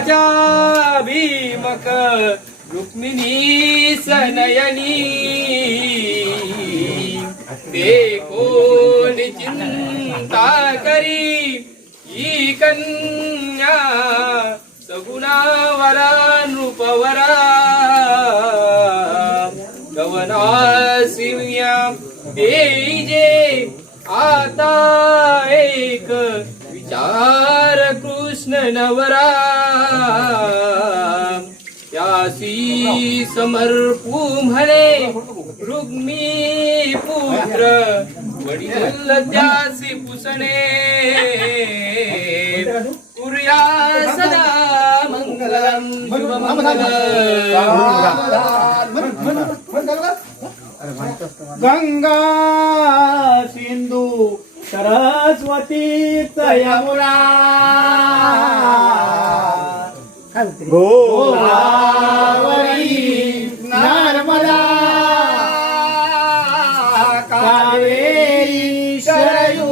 राजा भीमक रुक्मिणी सनयनी। देखो चिंता करी ही कन्या सगुणावरा नृपवरा गवना शिव्या देजे आता एक विचार। कृष्ण नवरा। यासी समर्पू म्हणे रुग्मी पुत्र वडील त्यासी पुसणे। पुर्या सदा मंगलम गंगा सिंधू सरस्वती तयमुळा गोदावरी नर्मदा कावेरी शरयू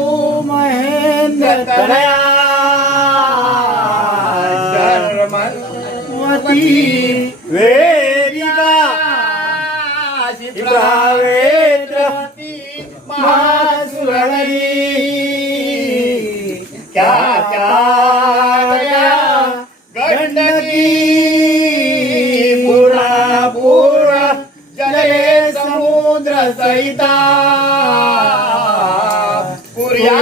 महेंद्र तनया शर्मवती वेदिका वेद्रवती महासुरणी क्या क्या जिंदगी पुरा पुरा जले समुद्र सैता पुर्या